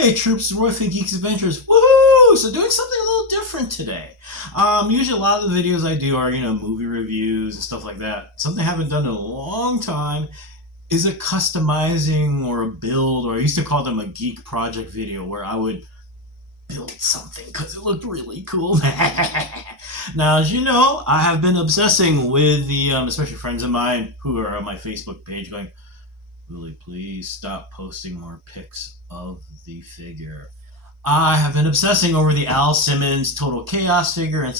Hey troops, Roy Fig Geeks Adventures, woohoo! So doing something a little different today. Usually a lot of the videos I do are, movie reviews and stuff like that. Something I haven't done in a long time is a customizing or a build, or I used to call them a geek project video where I would build something because it looked really cool. Now, as you know, I have been obsessing with the, especially friends of mine who are on my Facebook page going, Willie, please stop posting more pics of the figure. I have been obsessing over the Al Simmons Total Chaos figure and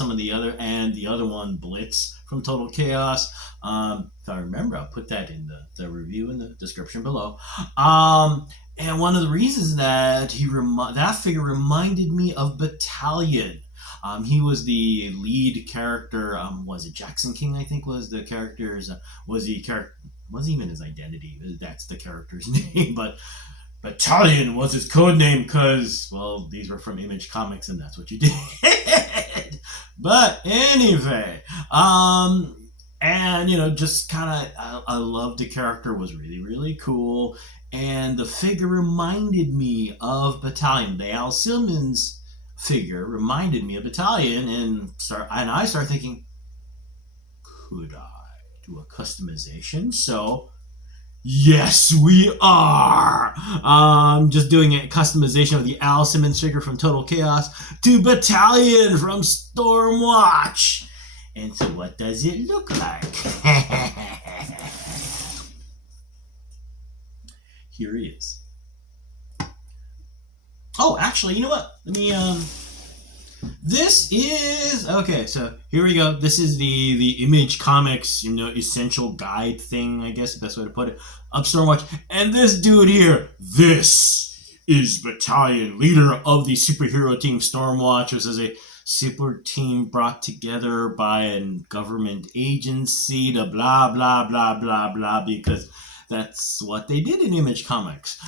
the other one, Blitz from Total Chaos. If I remember, I'll put that in the review in the description below. And one of the reasons that that figure reminded me of Battalion. He was the lead character. Was it Jackson King? I think was the character's. Wasn't even his identity. That's the character's name, but Battalion was his code name because, well, these were from Image Comics, and that's what you did. But anyway, and just kind of, I loved the character. Was really really cool, and the figure reminded me of Battalion. The Al Simmons figure reminded me of Battalion, and I started thinking, could I do a customization? So yes, we are just doing a customization of the Al Simmons figure from Total Chaos to Battalion from Stormwatch. And so what does it look like? Here he is. Oh, actually, you know what? Let me this is okay, so here we go. This is the Image Comics, essential guide thing, I guess the best way to put it, of Stormwatch. And this dude here, this is Battalion, leader of the superhero team Stormwatch, which is a super team brought together by a government agency to blah blah blah blah blah, because that's what they did in Image Comics.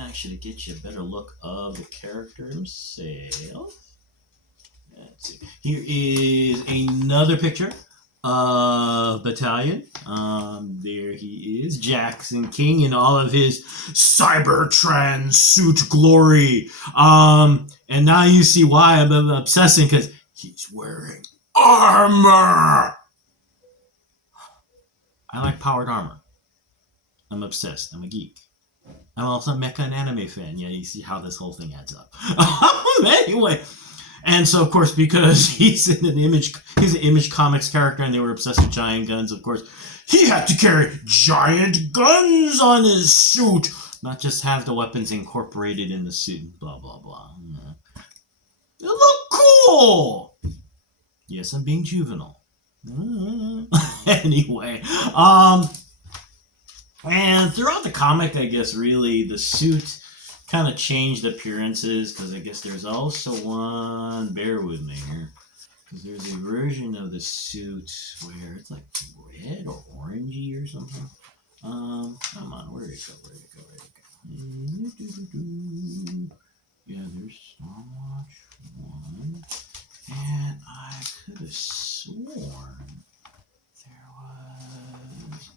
Actually, to get you a better look of the character himself. Let's see. Here is another picture of Battalion. There he is, Jackson King, in all of his Cybertron suit glory. And now you see why I'm obsessing, because he's wearing armor. I like powered armor. I'm obsessed. I'm a geek. I'm also a mecha and anime fan. Yeah, you see how this whole thing adds up. Anyway, and so of course, because he's an Image Comics character, and they were obsessed with giant guns. Of course, he had to carry giant guns on his suit, not just have the weapons incorporated in the suit. Blah blah blah. It looked cool. Yes, I'm being juvenile. Anyway, and throughout the comic, I guess, really, the suit kind of changed appearances, because I guess there's also one, bear with me here, because there's a version of the suit where it's like red or orangey or something. Come on, where'd it go? Yeah, there's Stormwatch 1, and I could have sworn there was...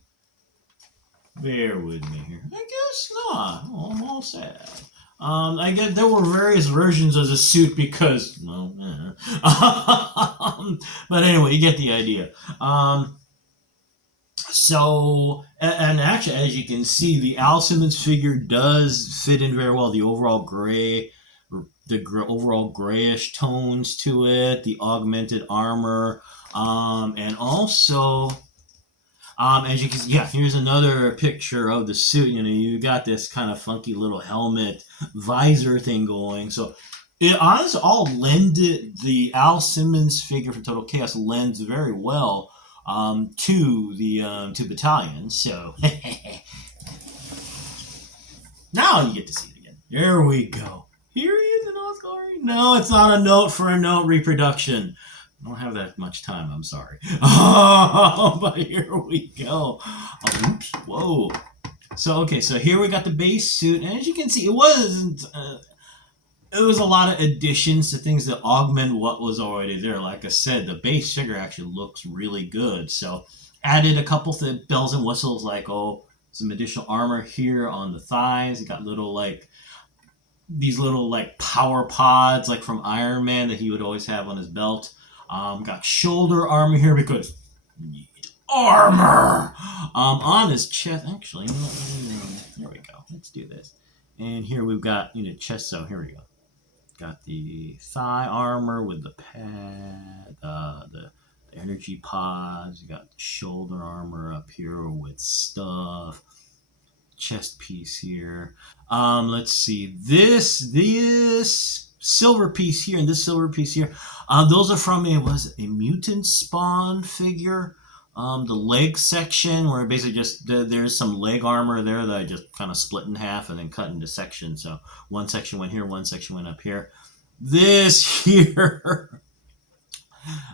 Bear with me here. I guess not. Oh, I'm all sad. I guess there were various versions of the suit because, well, but anyway, you get the idea. So, and actually, as you can see, the Al Simmons figure does fit in very well. The overall overall grayish tones to it, the augmented armor, and also... as you can see, yeah, here's another picture of the suit. You got this kind of funky little helmet visor thing going. So it honestly all lended, the Al Simmons figure from Total Chaos lends very well to Battalion. So now you get to see it again. There we go. Here he is in all his glory. No, it's not a note for a note reproduction. I don't have that much time, I'm sorry. But here we go. Oh, oops, whoa. So here we got the base suit, and as you can see, it was a lot of additions to things that augment what was already there. Like I said, the base figure actually looks really good. So added a couple bells and whistles, like, some additional armor here on the thighs. You got little these little power pods like from Iron Man that he would always have on his belt. Got shoulder armor here because you need armor. On his chest, actually, there we go. Let's do this. And here we've got chest. So here we go. Got the thigh armor with the pad, the energy pods. You got the shoulder armor up here with stuff. Chest piece here. Let's see. This silver piece here and this silver piece here. Those are from a mutant spawn figure. The leg section where basically just there's some leg armor there that I just kind of split in half and then cut into sections. So one section went here, one section went up here. This here,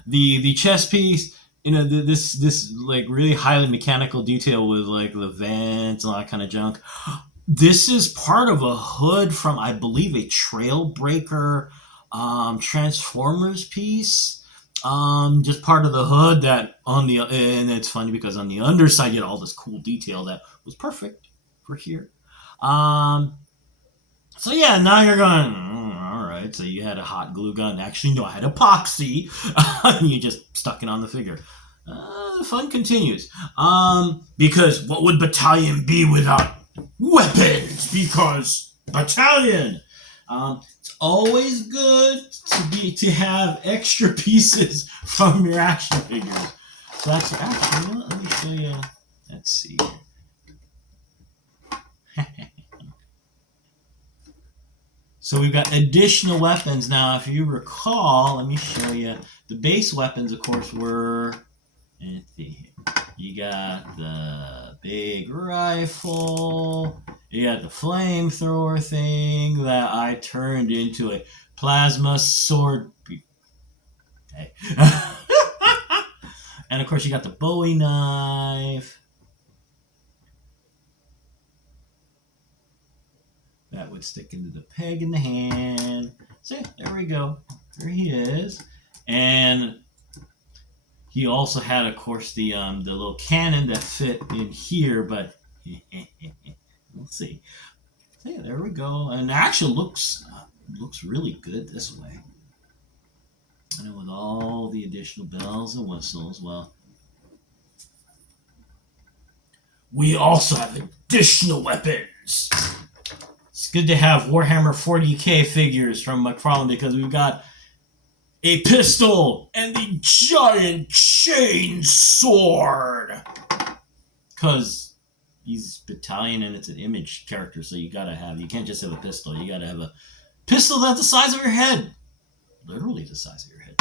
the chest piece, this really highly mechanical detail with the vents and all that kind of junk. This is part of a hood from, I believe, a Trailbreaker Transformers piece. Just part of the hood that and it's funny because on the underside you had all this cool detail that was perfect for here. So yeah, now you're going, all right, so you had a hot glue gun. Actually, no, I had epoxy. You just stuck it on the figure. The fun continues. Because what would Battalion be without weapons? Because Battalion. It's always good to have extra pieces from your action figures. So that's actually, let me show you. Let's see. So we've got additional weapons now. If you recall, let me show you. The base weapons, of course, were. You got the big rifle. You got the flamethrower thing that I turned into a plasma sword. Okay. And of course, you got the Bowie knife. That would stick into the peg in the hand. So there we go. There he is. And he also had, of course, the little cannon that fit in here, but we'll see. So yeah, there we go. And it actually looks really good this way. And with all the additional bells and whistles, well, we also have additional weapons. It's good to have Warhammer 40k figures from McFarlane because we've got a pistol and the giant chain sword. Because he's Battalion and it's an image character, so you can't just have a pistol. You gotta have a pistol that's the size of your head. Literally the size of your head.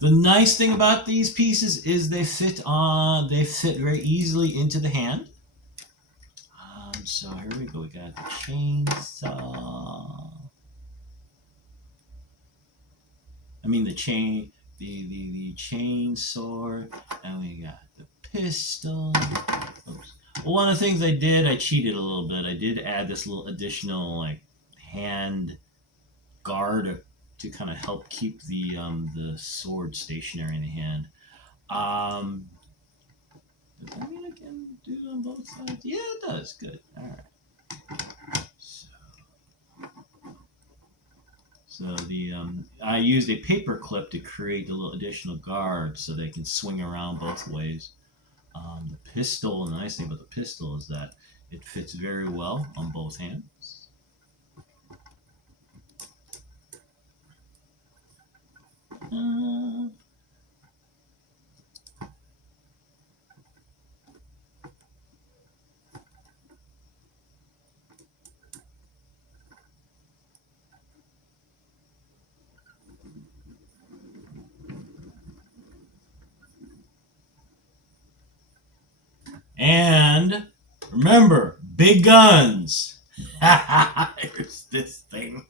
The nice thing about these pieces is they fit very easily into the hand. So here we go. We got the chainsaw. The chain sword, and we got the pistol. Oops. Well, one of the things I cheated a little bit. I did add this little additional hand guard to kind of help keep the sword stationary in the hand. Does that mean I can do it on both sides? Yeah, it does. Good. All right. So I used a paper clip to create a little additional guard so they can swing around both ways. The pistol, and the nice thing about the pistol is that it fits very well on both hands. And remember, big guns. Here's this thing.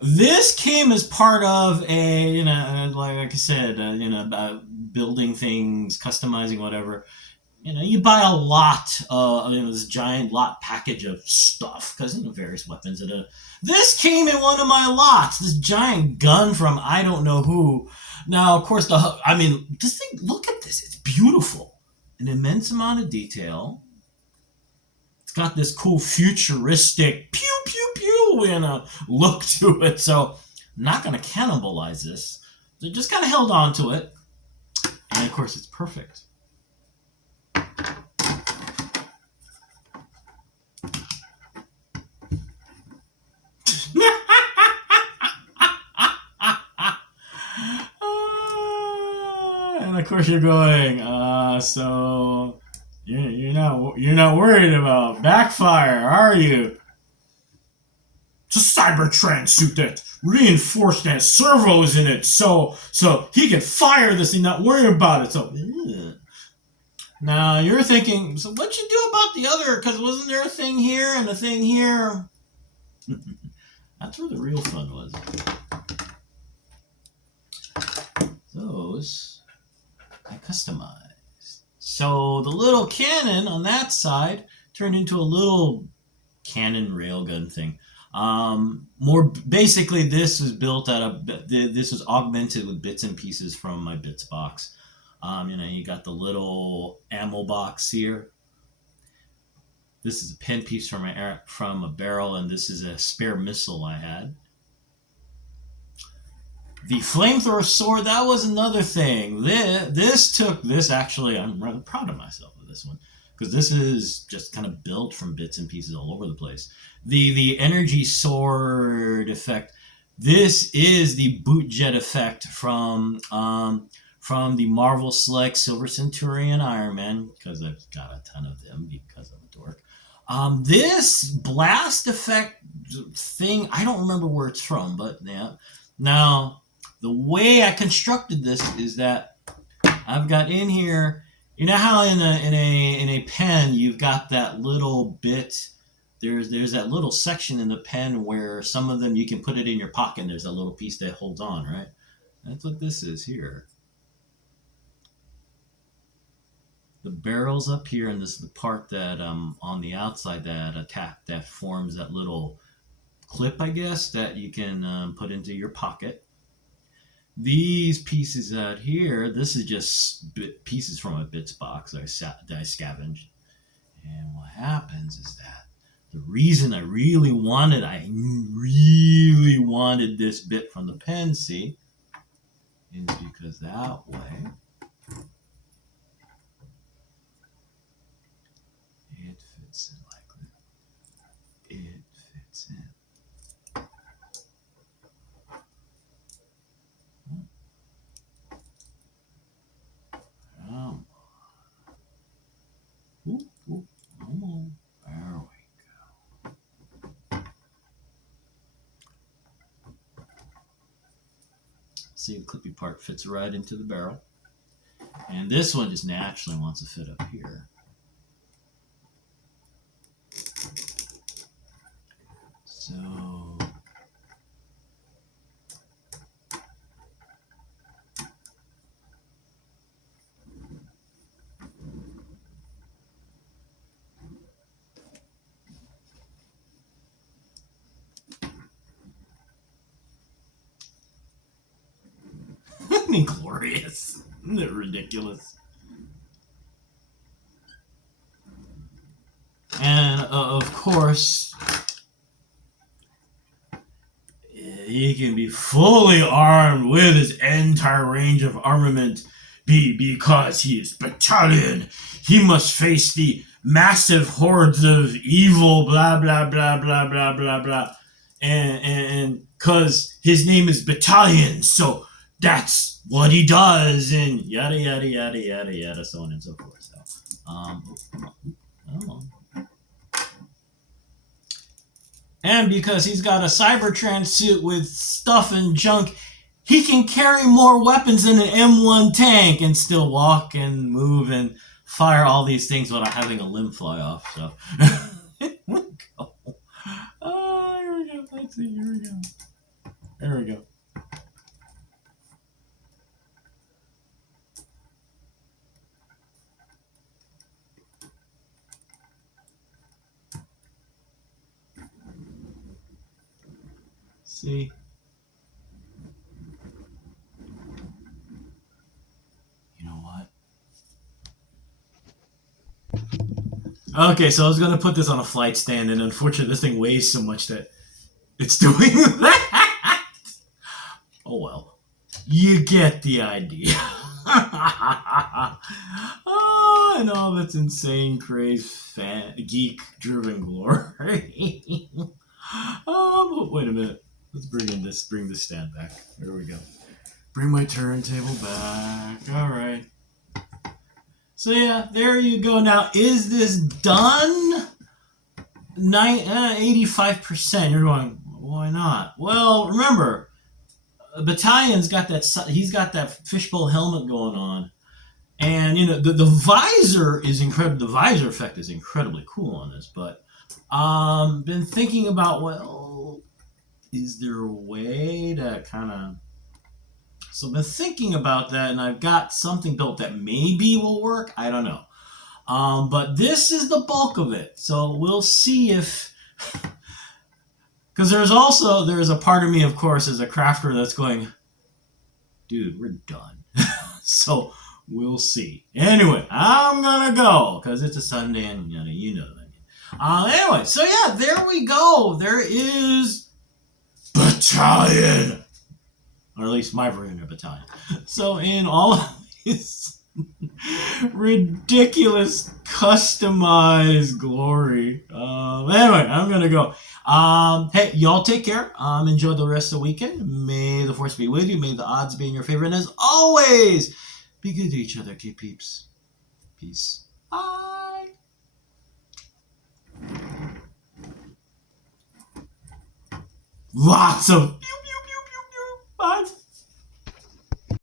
This came as part of a, like I said, about building things, customizing, whatever. You buy a lot, this giant lot package of stuff, because, various weapons. This came in one of my lots, this giant gun from I don't know who. Now, of course, this thing, look at this. It's beautiful. an immense amount of detail. It's got this cool futuristic pew pew pew look to it. So I'm not going to cannibalize this. So just kind of held on to it. And of course, it's perfect. And of course, you're going. So you're not worried about backfire, are you? It's a Cybertron suit that reinforced and servos in it, so he can fire this and not worry about it. So now you're thinking, so what'd you do about the other? Because wasn't there a thing here and a thing here? That's where the real fun was. Those I customized. So the little cannon on that side turned into a little cannon railgun thing. More basically, this was built out of this was augmented with bits and pieces from my bits box. You got the little ammo box here. This is a pen piece from a barrel, and this is a spare missile I had. The flamethrower sword, that was another thing. This actually, I'm rather proud of myself with this one, because this is just kind of built from bits and pieces all over the place. The energy sword effect, this is the boot jet effect from the Marvel Select Silver Centurion Iron Man, because I've got a ton of them because I'm a dork. This blast effect thing, I don't remember where it's from, but yeah. Now, the way I constructed this is that I've got in here, you know how in a pen you've got that little bit. There's that little section in the pen where some of them you can put it in your pocket. And there's that little piece that holds on, right? That's what this is here. The barrel's up here, and this is the part that on the outside that forms that little clip, I guess, that you can put into your pocket. These pieces out here, this is just pieces from a bits box that I scavenged. And what happens is that the reason I really wanted this bit from the pen, see, is because that way it fits in like that. It fits in. Come on. There we go. See, the clippy part fits right into the barrel. And this one just naturally wants to fit up here. So glorious. Isn't it ridiculous? And of course, he can be fully armed with his entire range of armament because he is battalion. He must face the massive hordes of evil, blah, blah, blah, blah, blah, blah, blah. And because his name is Battalion, so that's what he does, and yada, yada, yada, yada, yada, so on and so forth. So, and because he's got a Cybertron suit with stuff and junk, he can carry more weapons than an M1 tank and still walk and move and fire all these things without having a limb fly off. So, here we go. Here we go. Let's see. Here we go. There we go. See? You know what? Okay, so I was gonna put this on a flight stand, and unfortunately, this thing weighs so much that it's doing that. Oh well, you get the idea. Oh, and all that's insane, crazy, geek-driven glory. Wait a minute. Let's bring this stand back. There we go. Bring my turntable back. All right. So yeah, there you go. Now, is this done? 85%. You're going, why not? Well, remember, Battalion's got that. He's got that fishbowl helmet going on, and you know the visor is incredible. The visor effect is incredibly cool on this. But been thinking about, well, is there a way to kind of? So I've been thinking about that, and I've got something built that maybe will work. I don't know. But this is the bulk of it. So we'll see if... Because there's a part of me, of course, as a crafter that's going, dude, we're done. So we'll see. Anyway, I'm going to go because it's a Sunday and you know what I mean. Anyway, so yeah, there we go. There is Battalion. Or at least my version of Battalion. So in all of this ridiculous customized glory. Anyway, I'm gonna go. Hey, y'all take care. Enjoy the rest of the weekend. May the force be with you. May the odds be in your favor. And as always, be good to each other, kid peeps. Peace. Bye. Lots of pew pew pew pew pew. Bye.